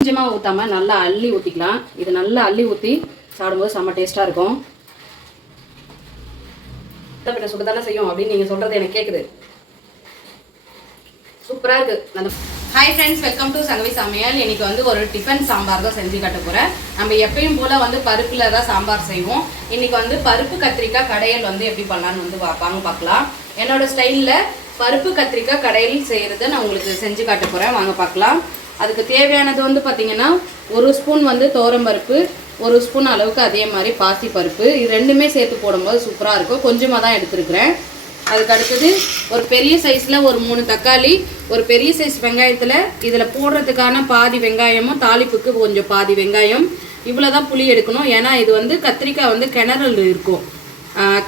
கொஞ்சமாக ஊற்றாமல் நல்லா அள்ளி ஊற்றிக்கலாம் இது நல்லா அள்ளி ஊற்றி சாப்பிடும்போது செம்ம டேஸ்ட்டாக இருக்கும். பிள்ளை சுட தானே செய்யும் அப்படின்னு நீங்கள் சொல்கிறது எனக்கு கேட்குது சூப்பராக இருக்குது நல்ல hi friends welcome to Sangavi சமையல். இன்னைக்கு வந்து ஒரு டிஃபன் சாம்பார் தான் செஞ்சு கட்ட போகிறேன் நம்ம எப்பயும் போல் வந்து பருப்பில் தான் சாம்பார் செய்வோம். இன்னைக்கு வந்து பருப்பு கத்திரிக்காய் கடையல் வந்து எப்படி பண்ணலான்னு வந்து வா- வாங்க பார்க்கலாம். என்னோடய ஸ்டைலில் பருப்பு கத்திரிக்காய் கடையல் செய்கிறத நான் உங்களுக்கு செஞ்சு காட்ட போகிறேன் வாங்க பார்க்கலாம். அதுக்கு தேவையானது வந்து பார்த்தீங்கன்னா ஒரு ஸ்பூன் வந்து பருப்பு ஒரு ஸ்பூன் அளவுக்கு அதே மாதிரி பாசி பருப்பு. இது ரெண்டுமே சேர்த்து போடும்போது சூப்பராக இருக்கும். கொஞ்சமாக தான் எடுத்துருக்கிறேன். அதுக்கு அடுத்தது ஒரு பெரிய சைஸில் ஒரு மூணு தக்காளி ஒரு பெரிய சைஸ் வெங்காயத்தில் இதில் போடுறதுக்கான பாதி வெங்காயமும் தாளிப்புக்கு கொஞ்சம் பாதி வெங்காயம். இவ்வளோ தான் புளி எடுக்கணும். ஏன்னா இது வந்து கத்திரிக்காய் வந்து கிணறல் இருக்கும்.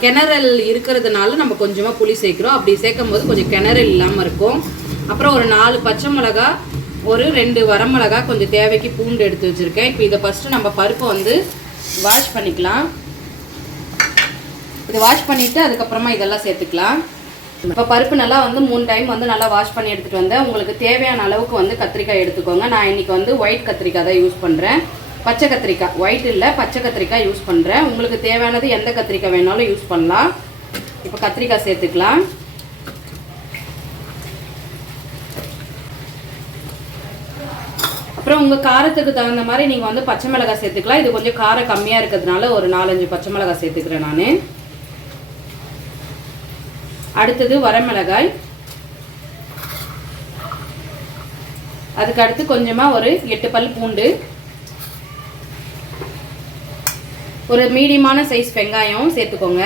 கிணறல் இருக்கிறதுனால நம்ம கொஞ்சமாக புளி சேர்க்குறோம். அப்படி சேர்க்கும் போது கொஞ்சம் கிணறல் இல்லாமல் இருக்கும். அப்புறம் ஒரு நாலு பச்சை மிளகா ஒரு ரெண்டு வரமிளகா கொஞ்சம் தேவைக்கு பூண்டு எடுத்து வச்சுருக்கேன். இப்போ இதை ஃபஸ்ட்டு நம்ம பருப்பை வந்து வாஷ் பண்ணிக்கலாம். இது வாஷ் பண்ணிவிட்டு அதுக்கப்புறமா இதெல்லாம் சேர்த்துக்கலாம். இப்போ பருப்பு நல்லா வந்து மூணு டைம் வந்து நல்லா வாஷ் பண்ணி எடுத்துகிட்டு வந்தேன். உங்களுக்கு தேவையான அளவுக்கு வந்து கத்திரிக்காய் எடுத்துக்கோங்க. நான் இன்றைக்கி வந்து ஒயிட் கத்திரிக்காய் தான் யூஸ் பண்ணுறேன் பச்சை கத்திரிக்காய். ஒயிட் இல்லை பச்சை கத்திரிக்காய் யூஸ் பண்ணுறேன் உங்களுக்கு தேவையானது எந்த கத்திரிக்காய் வேணாலும் யூஸ் பண்ணலாம். இப்போ கத்திரிக்காய் சேர்த்துக்கலாம். உங்கள் காரத்துக்கு தகுந்த மாதிரி நீங்கள் வந்து பச்சை மிளகாய் சேர்த்துக்கலாம். இது கொஞ்சம் காரம் கம்மியாக இருக்கிறதுனால ஒரு நாலஞ்சு பச்சை மிளகாய் சேர்த்துக்கிறேன் நான். அடுத்தது வரமிளகாய் அதுக்கு அடுத்து கொஞ்சமாக ஒரு எட்டு பல் பூண்டு. ஒரு மீடியமான சைஸ் வெங்காயம் சேர்த்துக்கோங்க.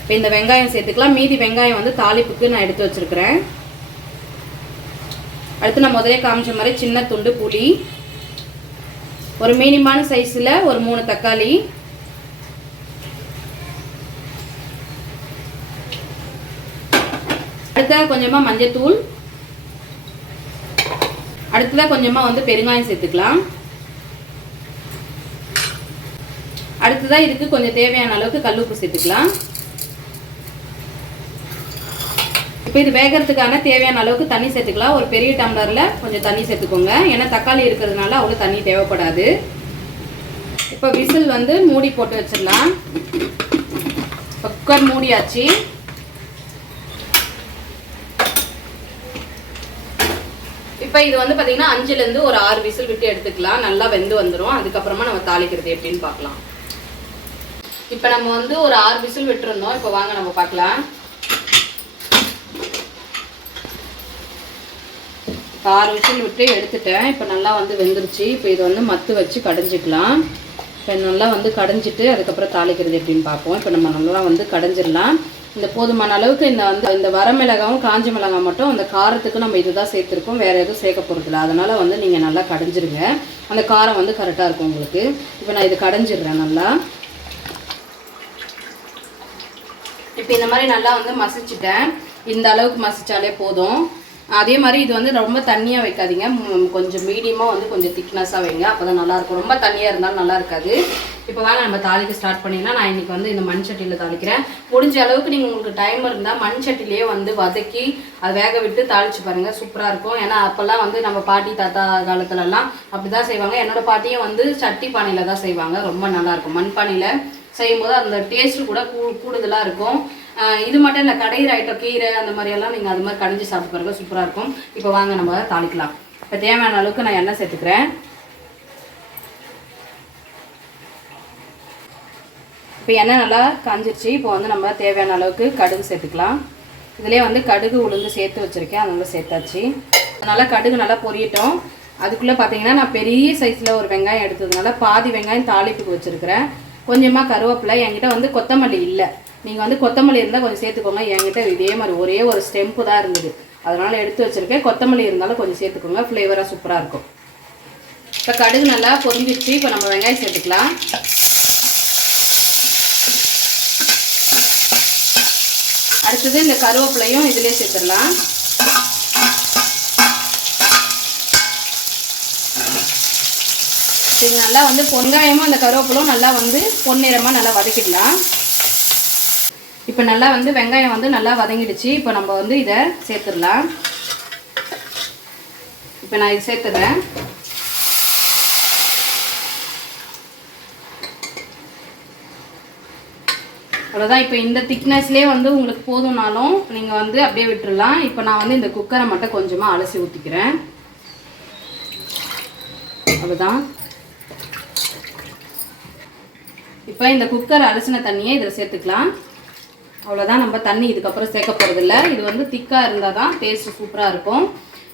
இப்போ இந்த வெங்காயம் சேர்த்துக்கலாம். மீதி வெங்காயம் வந்து தாளிப்புக்கு நான் எடுத்து வச்சிருக்கிறேன். அடுத்து நான் முதலே காமிச்ச மாதிரி சின்ன துண்டு புளி ஒரு மீடியமான சைஸில் ஒரு மூணு தக்காளி அடுத்ததாக கொஞ்சமாக மஞ்சத்தூள் அடுத்ததாக கொஞ்சமாக வந்து பெருங்காயம் சேர்த்துக்கலாம். அடுத்ததாக இதுக்கு கொஞ்சம் தேவையான அளவுக்கு கல்லுப்பு சேர்த்துக்கலாம். இப்போ இது வேகிறதுக்கான தேவையான அளவுக்கு தண்ணி சேர்த்துக்கலாம். ஒரு பெரிய டம்ளரில் கொஞ்சம் தண்ணி சேர்த்துக்கோங்க. ஏன்னா தக்காளி இருக்கிறதுனால அவ்வளோ தண்ணி தேவைப்படாது. இப்போ விசில் வந்து மூடி போட்டு வச்சிடலாம். குக்கர் மூடியாச்சு. இப்போ இது வந்து பார்த்தீங்கன்னா அஞ்சுலேருந்து ஒரு ஆறு விசில் விட்டு எடுத்துக்கலாம். நல்லா வெந்து வந்துடும் அதுக்கப்புறமா நம்ம தாளிக்கிறது எப்படின்னு பார்க்கலாம். இப்போ நம்ம வந்து ஒரு ஆறு விசில் விட்டுருந்தோம். இப்போ வாங்க நம்ம பார்க்கலாம். ஆறு விசில் விட்டு எடுத்துட்டேன். இப்போ நல்லா வந்து வெந்துருச்சு. இப்போ இதை வந்து மத்து வச்சு கடைஞ்சிக்கலாம். இப்போ நல்லா வந்து கடைஞ்சிட்டு அதுக்கப்புறம் தாளிக்கிறது எப்படின்னு பார்ப்போம். இப்போ நம்ம நல்லா வந்து கடைஞ்சிடலாம். இந்த போதுமான அளவுக்கு இந்த வந்து இந்த வரமிளகாவும் காஞ்ச மிளகாய் மட்டும் அந்த காரத்துக்கு நம்ம இது தான் சேர்த்துருக்கோம். வேறு எதுவும் சேர்க்க போகிறதில்ல அதனால் வந்து நீங்கள் நல்லா கடைஞ்சிருங்க. அந்த காரம் வந்து கரெக்டாக இருக்கும் உங்களுக்கு. இப்போ நான் இது கடைஞ்சிடுறேன் நல்லா. இப்போ இந்த மாதிரி நல்லா வந்து மசிச்சுட்டேன். இந்த அளவுக்கு மசித்தாலே போதும். அதே மாதிரி இது வந்து ரொம்ப தண்ணியாக வைக்காதீங்க. கொஞ்சம் மீடியமாக வந்து கொஞ்சம் திக்னஸாக வைங்க. அப்போ தான் நல்லாயிருக்கும் ரொம்ப தண்ணியாக இருந்தாலும் நல்லா இருக்காது. இப்போ வாங்க நம்ம தாளிக்க ஸ்டார்ட் பண்ணிடலாம். நான் இன்னைக்கு வந்து இந்த மண் சட்டியில் தாளிக்கிறேன். முடிஞ்ச அளவுக்கு நீங்கள் உங்களுக்கு டைம் இருந்தால் மண் சட்டிலேயே வந்து வதக்கி அதை வேக விட்டு தாளித்து பாருங்கள் சூப்பராக இருக்கும். ஏன்னா அப்போல்லாம் வந்து நம்ம பாட்டி தாத்தா காலத்துலலாம் அப்படி தான் செய்வாங்க. என்னோடய பாட்டியும் வந்து சட்டி பானையில் தான் செய்வாங்க. ரொம்ப நல்லாயிருக்கும் மண் பானையில் செய்யும்போது அந்த டேஸ்ட்டு கூட கூ கூடுதலாக இருக்கும். இது மட்டும் இல்லை கடையிற ஐட்டம் கீரை அந்த மாதிரியெல்லாம் நீங்கள் அது மாதிரி கடைஞ்சி சாப்பிட்டு பாருங்க சூப்பராக இருக்கும். இப்போ வாங்க நம்ம தாளிக்கலாம். இப்போ தேவையான அளவுக்கு நான் எண்ணெய் சேர்த்துக்கிறேன். இப்போ எண்ணெய் நல்லா காஞ்சிருச்சு. இப்போ வந்து நம்ம தேவையான அளவுக்கு கடுகு சேர்த்துக்கலாம். இதுலேயே வந்து கடுகு உளுந்து சேர்த்து வச்சுருக்கேன். அதனால சேர்த்தாச்சு. அதனால் கடுகு நல்லா பொரியட்டும். அதுக்குள்ளே பார்த்தீங்கன்னா நான் பெரிய சைஸில் ஒரு வெங்காயம் எடுத்ததுனால பாதி வெங்காயம் தாளிப்புக்கு வச்சுருக்கிறேன். கொஞ்சமாக கருவேப்பிலை. என்கிட்ட வந்து கொத்தமல்லி இல்லை. நீங்கள் வந்து கொத்தமல்லி இருந்தால் கொஞ்சம் சேர்த்துக்கோங்க. என்கிட்ட இதே மாதிரி ஒரே ஒரு ஸ்டெம்பு தான் இருந்தது. அதனால் எடுத்து வச்சுருக்கேன். கொத்தமல்லி இருந்தாலும் கொஞ்சம் சேர்த்துக்கோங்க. ஃப்ளேவராக சூப்பராக இருக்கும். இப்போ கடுகு நல்லா பொறிஞ்சிச்சு இப்போ நம்ம வெங்காயம் சேர்த்துக்கலாம். அடுத்தது இந்த கருவேப்பிலையும் இதிலே சேர்த்துடலாம். இது நல்லா வந்து பொங்காயமும் அந்த கருவேப்பிலும் நல்லா வந்து பொன்னிறமாக நல்லா வதக்கிடலாம். இப்போ நல்லா வந்து வெங்காயம் வந்து நல்லா வதங்கிடுச்சு. இப்போ நம்ம வந்து இதை சேர்த்துடலாம். இப்போ நான் இது சேர்த்துறேன். அவ்வளோதான் இப்போ இந்த திக்னஸ்லேயே வந்து உங்களுக்கு போதும்னாலும் நீங்கள் வந்து அப்படியே விட்டுடலாம் இப்போ நான் வந்து இந்த குக்கரை மட்டும் கொஞ்சமாக அலசி ஊற்றிக்கிறேன் அவ்வளோதான் இப்போ இந்த குக்கர் அலசின தண்ணியை இதில் சேர்த்துக்கலாம். அவ்வளோதான் நம்ம தண்ணி இதுக்கப்புறம் சேர்க்க போகிறதில்ல இது வந்து திக்காக இருந்தால் தான் டேஸ்ட் சூப்பராக இருக்கும்.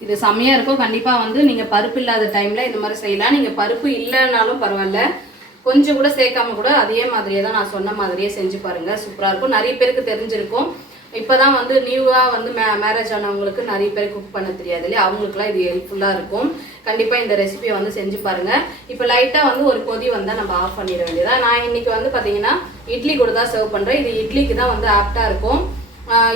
இது செம்மையாக இருக்கும். கண்டிப்பாக வந்து நீங்கள் பருப்பு இல்லாத டைமில் இந்த மாதிரி செய்யலாம். நீங்கள் பருப்பு இல்லைனாலும் பரவாயில்ல. கொஞ்சம் கூட சேர்க்காம கூட அதே மாதிரியே தான் நான் சொன்ன மாதிரியே செஞ்சு பாருங்கள் சூப்பராக இருக்கும். நிறைய பேருக்கு தெரிஞ்சிருக்கும். இப்போ தான் வந்து நியூவாக வந்து மே மேரேஜ் ஆனவங்களுக்கு நிறைய பேர் குக் பண்ண தெரியாது இல்லையா? அவங்களுக்குலாம் இது ஹெல்ப்ஃபுல்லாக இருக்கும். கண்டிப்பாக இந்த ரெசிபியை வந்து செஞ்சு பாருங்கள் இப்போ லைட்டாக வந்து ஒரு கொதி வந்தால் நம்ம ஆஃப் பண்ணிட வேண்டியதாக நான் இன்னைக்கு வந்து பார்த்தீங்கன்னா இட்லி கூட தான் சர்வ் பண்ணுறேன் இது இட்லிக்கு தான் வந்து ஆப்டாக இருக்கும்.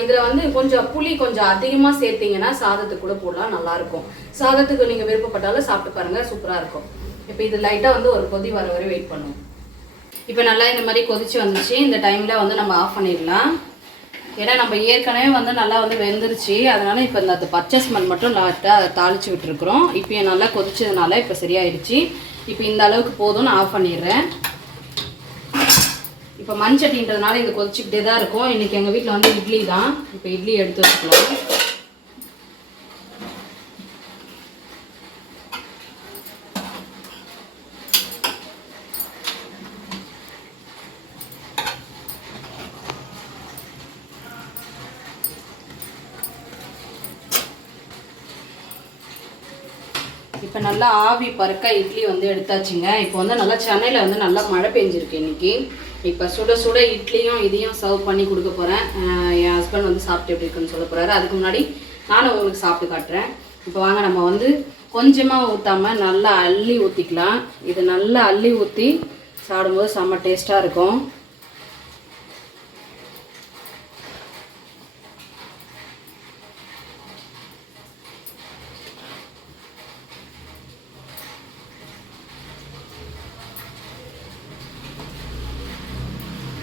இதில் வந்து கொஞ்சம் புளி கொஞ்சம் அதிகமாக சேர்த்தீங்கன்னா சாதத்துக்கு கூட போடலாம். நல்லாயிருக்கும் சாதத்துக்கு நீங்கள் விருப்பப்பட்டாலும் சாப்பிட்டு பாருங்கள் சூப்பராக இருக்கும். இப்போ இது லைட்டாக வந்து ஒரு கொதி வர வரை வெயிட் பண்ணுவோம். இப்போ நல்லா இந்த மாதிரி கொதிச்சு வந்துச்சு. இந்த டைமில் வந்து நம்ம ஆஃப் பண்ணிடலாம். ஏன்னா நம்ம ஏற்கனவே வந்து நல்லா வந்து வெந்துருச்சு. அதனால் இப்போ இந்த பச்சை ஸ்மெல் மட்டும் லாட்டாக தாளிச்சு விட்டுருக்குறோம். இப்போ நல்லா கொதிச்சதுனால இப்போ சரியாயிடுச்சு. இப்போ இந்த அளவுக்கு போதும்னு ஆஃப் பண்ணிடுறேன். இப்போ மண் சட்டின்றதுனால இது கொதிச்சுக்கிட்டே தான் இருக்கும். இன்றைக்கி எங்கள் வீட்டில் வந்து இட்லி தான். இப்போ இட்லி எடுத்து வச்சுக்கலாம். இப்போ நல்லா ஆவி பறக்க இட்லி வந்து எடுத்தாச்சுங்க. இப்போ வந்து நல்லா சென்னையில் வந்து நல்லா மழை பெஞ்சிருக்கு இன்னைக்கு. இப்போ சுட சுட இட்லியும் இதையும் சர்வ் பண்ணி கொடுக்க போகிறேன் என் ஹஸ்பண்ட் வந்து சாப்பிட்டு எப்படி இருக்குன்னு சொல்ல போகிறாரு அதுக்கு முன்னாடி நானும் உங்களுக்கு சாப்பிட்டு காட்டுறேன். இப்போ வாங்க நம்ம வந்து கொஞ்சமாக ஊற்றாம நல்லா அள்ளி ஊற்றிக்கலாம் இது நல்லா அள்ளி ஊற்றி சாப்பிடும்போது செம்ம டேஸ்ட்டாக இருக்கும்.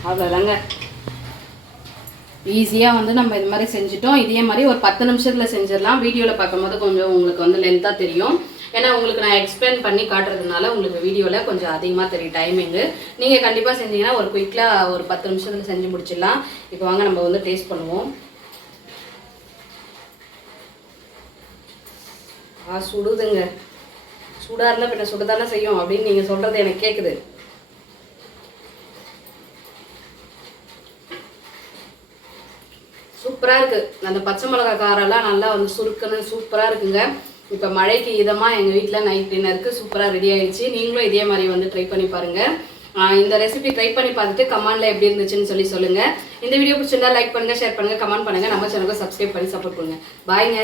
அவ்வளோதாங்க ஈஸியாக வந்து நம்ம இது மாதிரி செஞ்சுட்டோம். இதே மாதிரி ஒரு பத்து நிமிஷத்தில் செஞ்சிடலாம். வீடியோவில் பார்க்கும்போது கொஞ்சம் உங்களுக்கு வந்து லென்த்தாக தெரியும். ஏன்னா உங்களுக்கு நான் எக்ஸ்பிளைன் பண்ணி காட்டுறதுனால உங்களுக்கு வீடியோவில் கொஞ்சம் அதிகமாக தெரியும் டைமிங்கு நீங்கள் கண்டிப்பாக செஞ்சீங்கன்னா ஒரு குயிக்காக ஒரு பத்து நிமிஷத்தில் செஞ்சு முடிச்சிடலாம். இப்போ வாங்க நம்ம வந்து டேஸ்ட் பண்ணுவோம். ஆ சுடுதுங்க. சூடாக இருந்தால் பின்ன சுடுதானே செய்யும் அப்படின்னு நீங்கள் சொல்கிறது எனக்கு கேட்குது சூப்பராக இருக்குது அந்த பச்சை மிளகா காரெல்லாம் நல்லா வந்து சுருக்குன்னு சூப்பராக இருக்குங்க. இப்போ மழைக்கு இதமாக எங்கள் வீட்டில் நைட் டின்னருக்கு சூப்பராக ரெடி ஆகிடுச்சு நீங்களும் இதே மாதிரி வந்து ட்ரை பண்ணி பாருங்கள் இந்த ரெசிபி ட்ரை பண்ணி பார்த்துட்டு கமெண்ட்ல எப்படி இருந்துச்சுன்னு சொல்லி சொல்லுங்கள் இந்த வீடியோ பிடிச்சிருந்தா லைக் பண்ணுங்கள் ஷேர் பண்ணுங்கள் கமெண்ட் பண்ணுங்கள் நம்ம சேனலுக்கு சப்ஸ்கிரைப் பண்ணி சப்போர்ட் பண்ணுங்கள் பாய்ங்க